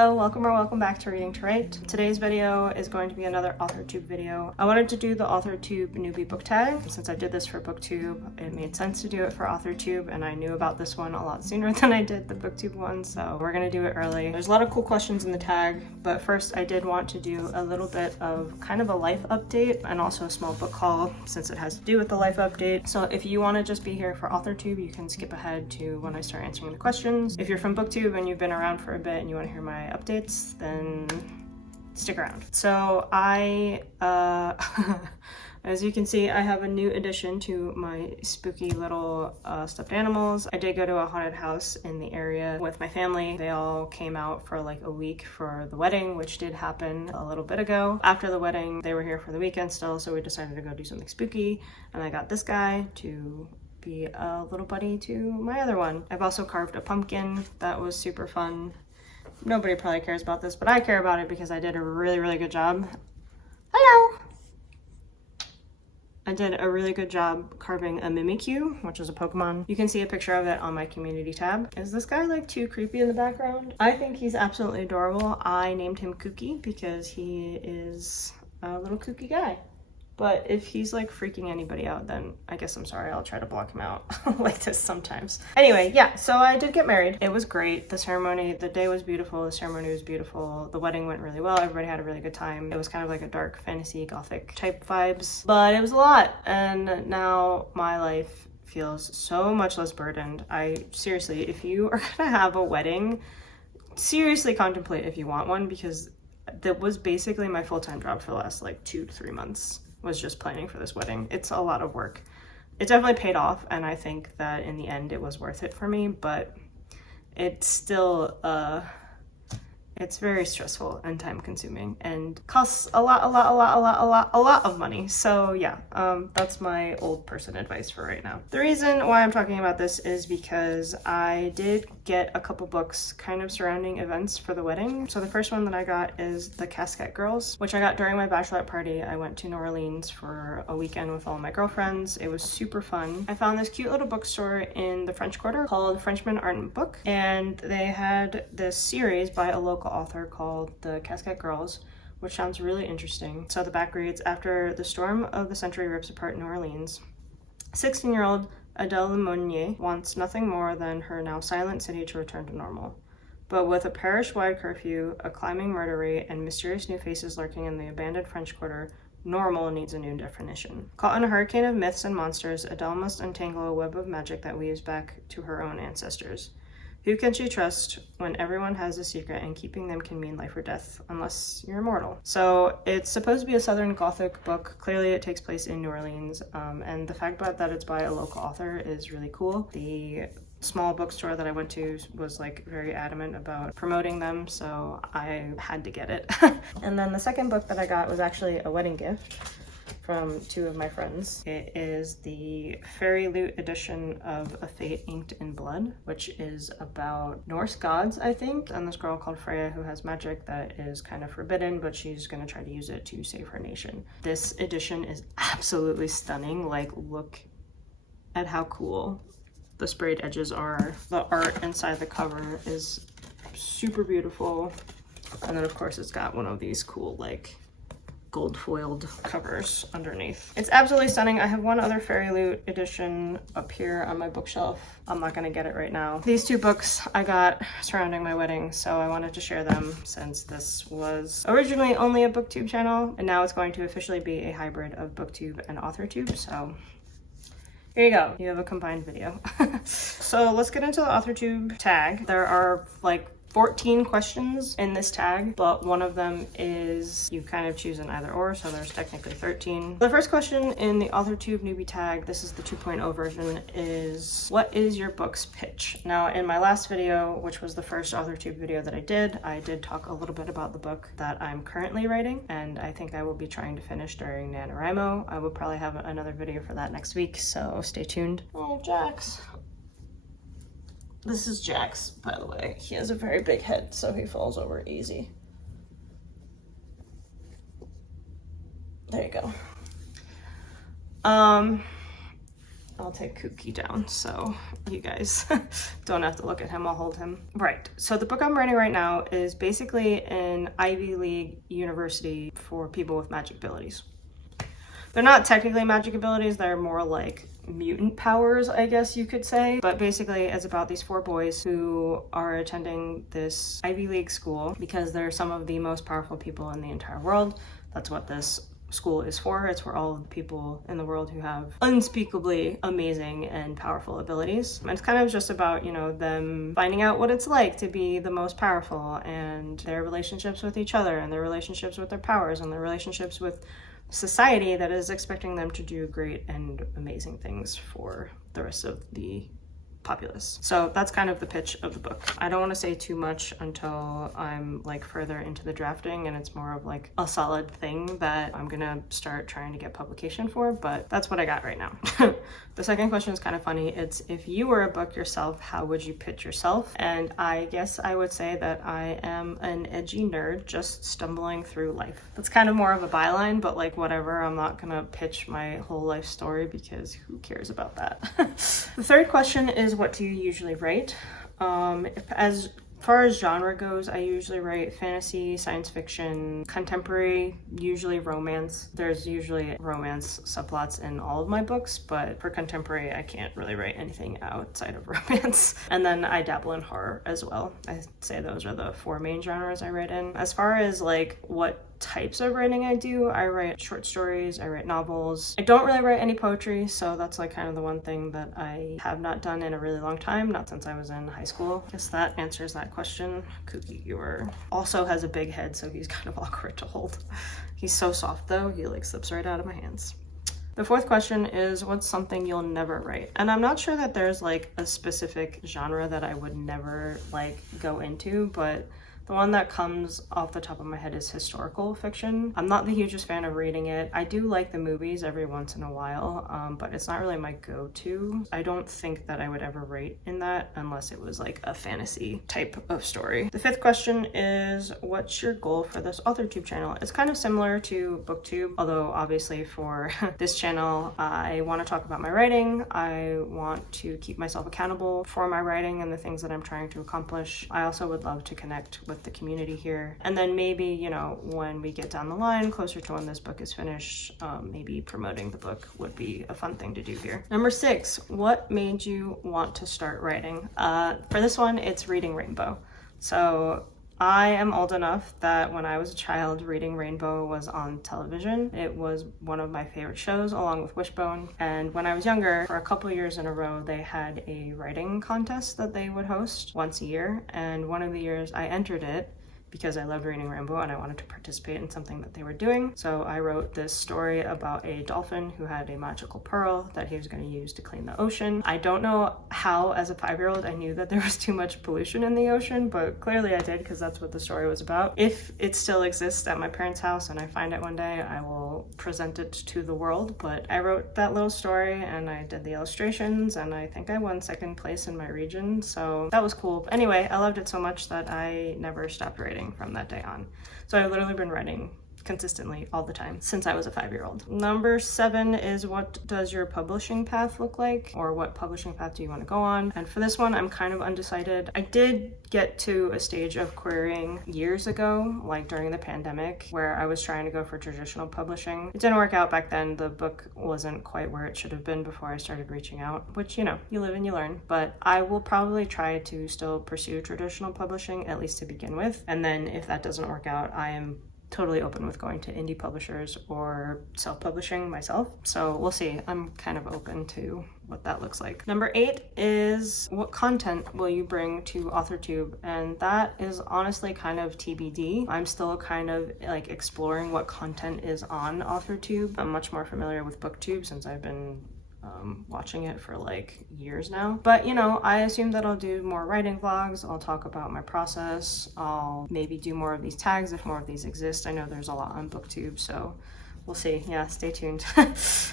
Hello, welcome or welcome back to Reading to Write. Today's video is going to be another Authortube video. I wanted to do the Authortube Newbie Book Tag. Since I did this for BookTube, it made sense to do it for Authortube, and I knew about this one a lot sooner than I did the BookTube one, so we're gonna do it early. There's a lot of cool questions in the tag, but first I did want to do a little bit of kind of a life update and also a small book haul since it has to do with the life update. So if you want to just be here for Authortube, you can skip ahead to when I start answering the questions. If you're from BookTube and you've been around for a bit and you want to hear my updates, then stick around. So as you can see, I have a new addition to my spooky little stuffed animals. I did go to a haunted house in the area with my family. They all came out for like a week for the wedding, which did happen a little bit ago. After the wedding, they were here for the weekend still, so we decided to go do something spooky, and I got this guy to be a little buddy to my other one. I've also carved a pumpkin. That was super fun. Nobody probably cares about this, but I care about it because I did a really good job. Hello! I did a really good job carving a Mimikyu, which is a Pokemon. You can see a picture of it on my community tab. Is this guy like too creepy in the background? I think he's absolutely adorable. I named him Kooky because he is a little kooky guy. But if he's like freaking anybody out, then I guess I'm sorry, I'll try to block him out like this sometimes. Anyway, yeah, so I did get married. It was great. The ceremony, the day was beautiful. The ceremony was beautiful. The wedding went really well. Everybody had a really good time. It was kind of like a dark fantasy gothic type vibes, but it was a lot. And now my life feels so much less burdened. Seriously, if you are gonna have a wedding, seriously contemplate if you want one, because that was basically my full-time job for the last like 2 to 3 months. Was just planning for this wedding. It's a lot of work. It definitely paid off, and I think that in the end it was worth it for me, but it's still it's very stressful and time consuming and costs a lot of money. So yeah, that's my old person advice for right now. The reason why I'm talking about this is because I did get a couple books kind of surrounding events for the wedding. So the first one that I got is The Casket Girls, which I got during my bachelorette party. I went to New Orleans for a weekend with all my girlfriends. It was super fun. I found this cute little bookstore in the French Quarter called Frenchmen Art & Book, and they had this series by a local author called The Casket Girls, which sounds really interesting. So the back reads, after the storm of the century rips apart New Orleans, 16-year-old Adele Lemonnier wants nothing more than her now silent city to return to normal. But with a parish-wide curfew, a climbing murder rate, and mysterious new faces lurking in the abandoned French Quarter, normal needs a new definition. Caught in a hurricane of myths and monsters, Adele must untangle a web of magic that weaves back to her own ancestors. Who can she trust when everyone has a secret and keeping them can mean life or death unless you're immortal? So it's supposed to be a Southern Gothic book. Clearly it takes place in New Orleans, and the fact that it's by a local author is really cool. The small bookstore that I went to was like very adamant about promoting them, so I had to get it. And then the second book that I got was actually a wedding gift from 2 of my friends. It is the Fairy Loot edition of A Fate Inked in Blood, which is about Norse gods, I think, and this girl called Freya who has magic that is kind of forbidden, but she's gonna try to use it to save her nation. This edition is absolutely stunning. Like, look at how cool the sprayed edges are. The art inside the cover is super beautiful. And then of course it's got one of these cool like gold foiled covers underneath. It's absolutely stunning. I have one other Fairy Loot edition up here on my bookshelf. I'm not gonna get it right now. These 2 books I got surrounding my wedding, so I wanted to share them since this was originally only a BookTube channel, and now it's going to officially be a hybrid of BookTube and Authortube, so here you go. You have a combined video. So let's get into the Authortube tag. There are like 14 questions in this tag, but one of them is you kind of choose an either or, so there's technically 13. The first question in the Authortube Newbie Tag, this is the 2.0 version, is what is your book's pitch? Now in my last video, which was the first Authortube video that I did talk a little bit about the book that I'm currently writing, and I think I will be trying to finish during NaNoWriMo. I will probably have another video for that next week, so stay tuned. Oh, Jax. This is Jax, by the way. He has a very big head, so he falls over easy. There you go. I'll take Kooky down so you guys don't have to look at him, I'll hold him. Right, so the book I'm writing right now is basically an Ivy League university for people with magic abilities. They're not technically magic abilities, they're more like mutant powers, I guess you could say. But basically it's about these 4 boys who are attending this Ivy League school because they're some of the most powerful people in the entire world. That's what this school is for. It's for all of the people in the world who have unspeakably amazing and powerful abilities. And it's kind of just about, you know, them finding out what it's like to be the most powerful and their relationships with each other and their relationships with their powers and their relationships with society that is expecting them to do great and amazing things for the rest of the populace. So that's kind of the pitch of the book. I don't want to say too much until I'm like further into the drafting and it's more of like a solid thing that I'm gonna start trying to get publication for, but that's what I got right now. The second question is kind of funny. It's, if you were a book yourself, how would you pitch yourself? And I guess I would say that I am an edgy nerd just stumbling through life. That's kind of more of a byline, but like whatever, I'm not gonna pitch my whole life story because who cares about that? The third question is, what do you usually write? As far as genre goes, I usually write fantasy, science fiction, contemporary, usually romance. There's usually romance subplots in all of my books, but for contemporary, I can't really write anything outside of romance. And then I dabble in horror as well. I'd say those are the 4 main genres I write in. As far as like what types of writing I do, I write short stories, I write novels. I don't really write any poetry, so that's like kind of the one thing that I have not done in a really long time, not since I was in high school. Guess that answers that question. Kooky also has a big head, so he's kind of awkward to hold. He's so soft though, he like slips right out of my hands. The fourth question is, what's something you'll never write? And I'm not sure that there's like a specific genre that I would never like go into, but the one that comes off the top of my head is historical fiction. I'm not the hugest fan of reading it. I do like the movies every once in a while, but it's not really my go-to. I don't think that I would ever write in that unless it was like a fantasy type of story. The fifth question is, what's your goal for this Authortube channel? It's kind of similar to BookTube, although obviously for this channel, I want to talk about my writing. I want to keep myself accountable for my writing and the things that I'm trying to accomplish. I also would love to connect with the community here, and then maybe, you know, when we get down the line closer to when this book is finished, maybe promoting the book would be a fun thing to do here. Number 6, what made you want to start writing? For this one, it's reading Rainbow. So I am old enough that when I was a child, Reading Rainbow was on television. It was one of my favorite shows, along with Wishbone. And when I was younger, for a couple years in a row, they had a writing contest that they would host once a year. And one of the years I entered it because I loved Reading Rainbow and I wanted to participate in something that they were doing. So I wrote this story about a dolphin who had a magical pearl that he was going to use to clean the ocean. I don't know how, as a 5-year-old, I knew that there was too much pollution in the ocean, but clearly I did, because that's what the story was about. If it still exists at my parents' house and I find it one day, I will present it to the world. But I wrote that little story and I did the illustrations, and I think I won 2nd place in my region, so that was cool. But anyway, I loved it so much that I never stopped writing from that day on. So I've literally been writing consistently all the time since I was a 5-year-old. Number 7 is, what does your publishing path look like, or what publishing path do you want to go on? And for this one, I'm kind of undecided. I did get to a stage of querying years ago, like during the pandemic, where I was trying to go for traditional publishing. It didn't work out back then. The book wasn't quite where it should have been before I started reaching out, which, you know, you live and you learn. But I will probably try to still pursue traditional publishing, at least to begin with. And then if that doesn't work out, I am totally open with going to indie publishers or self-publishing myself. So we'll see. I'm kind of open to what that looks like. Number 8 is, what content will you bring to Authortube? And that is honestly kind of TBD. I'm still kind of like exploring what content is on Authortube. I'm much more familiar with BookTube since I've been watching it for like years now. But you know, I assume that I'll do more writing vlogs. I'll talk about my process. I'll maybe do more of these tags if more of these exist. I know there's a lot on BookTube, so we'll see. Yeah, stay tuned.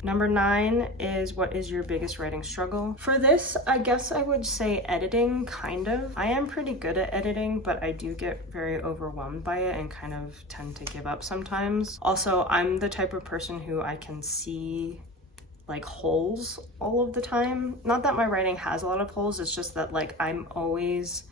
Number 9 is, what is your biggest writing struggle? For this, I guess I would say editing, kind of. I am pretty good at editing, but I do get very overwhelmed by it and kind of tend to give up sometimes. Also, I'm the type of person who I can see like holes all of the time. Not that my writing has a lot of holes, it's just that like I'm always,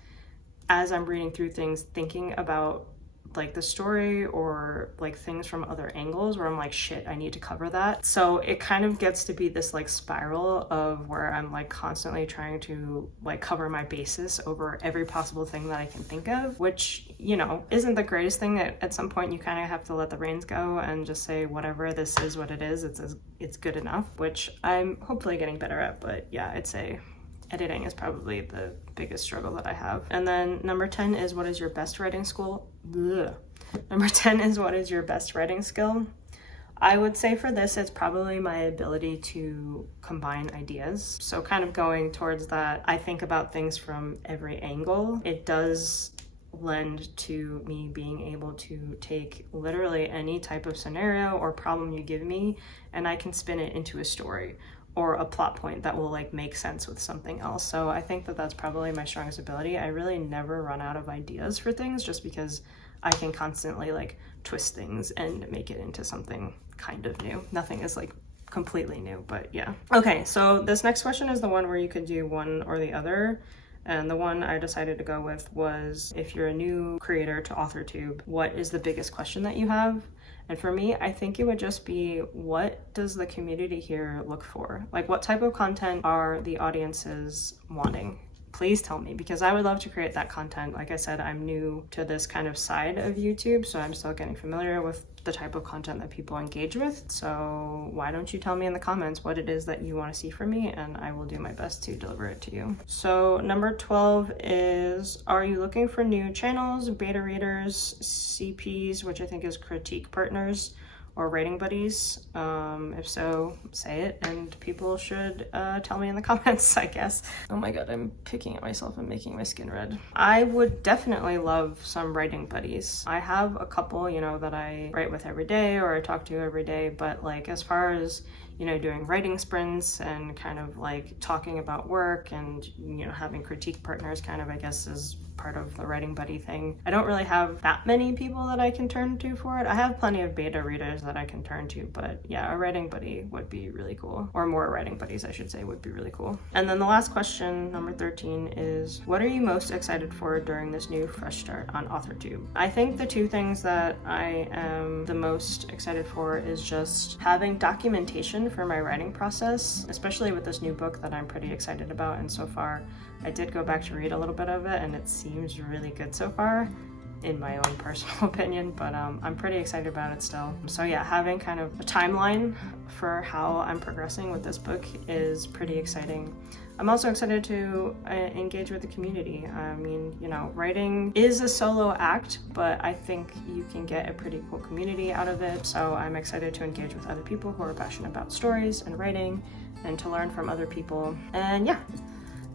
as I'm reading through things, thinking about like the story or like things from other angles where I'm like, shit, I need to cover that. So it kind of gets to be this like spiral of where I'm like constantly trying to like cover my bases over every possible thing that I can think of, which, you know, isn't the greatest thing. At some point you kind of have to let the reins go and just say, whatever, this is what it is, it's good enough, which I'm hopefully getting better at. But yeah, I'd say editing is probably the biggest struggle that I have. And then number 10 is, what is your best writing school? Ugh. Number 10 is, what is your best writing skill? I would say for this, it's probably my ability to combine ideas. So kind of going towards that, I think about things from every angle. It does lend to me being able to take literally any type of scenario or problem you give me, and I can spin it into a story or a plot point that will like make sense with something else. So I think that that's probably my strongest ability. I really never run out of ideas for things, just because I can constantly like twist things and make it into something kind of new. Nothing is like completely new, but yeah. Okay, so this next question is the one where you could do one or the other. And the one I decided to go with was, if you're a new creator to Authortube, what is the biggest question that you have? And for me, I think it would just be, what does the community here look for? Like, what type of content are the audiences wanting? Please tell me, because I would love to create that content. Like I said, I'm new to this kind of side of YouTube, so I'm still getting familiar with the type of content that people engage with. So why don't you tell me in the comments what it is that you want to see from me, and I will do my best to deliver it to you. So number 12 is, are you looking for new channels, beta readers, CPs, which I think is critique partners, or writing buddies? If so, say it, and people should tell me in the comments, I guess. Oh my god, I'm picking at myself and making my skin red. I would definitely love some writing buddies. I have a couple, you know, that I write with every day or I talk to every day, but like as far as, you know, doing writing sprints and kind of like talking about work and, you know, having critique partners kind of, I guess, is part of the writing buddy thing. I don't really have that many people that I can turn to for it. I have plenty of beta readers that I can turn to, but yeah, a writing buddy would be really cool. Or more writing buddies, I should say, would be really cool. And then the last question, number 13, is, what are you most excited for during this new fresh start on Authortube? I think the two things that I am the most excited for is just having documentation for my writing process, especially with this new book that I'm pretty excited about. And so far, I did go back to read a little bit of it, and it seems really good so far, in my own personal opinion, but I'm pretty excited about it still. So yeah, having kind of a timeline for how I'm progressing with this book is pretty exciting. I'm also excited to engage with the community. I mean, you know, writing is a solo act, but I think you can get a pretty cool community out of it. So I'm excited to engage with other people who are passionate about stories and writing, and to learn from other people. And yeah,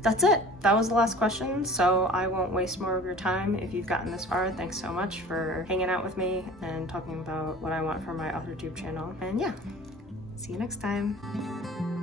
that's it. That was the last question, so I won't waste more of your time. If you've gotten this far, thanks so much for hanging out with me and talking about what I want from my Authortube channel. And yeah, see you next time.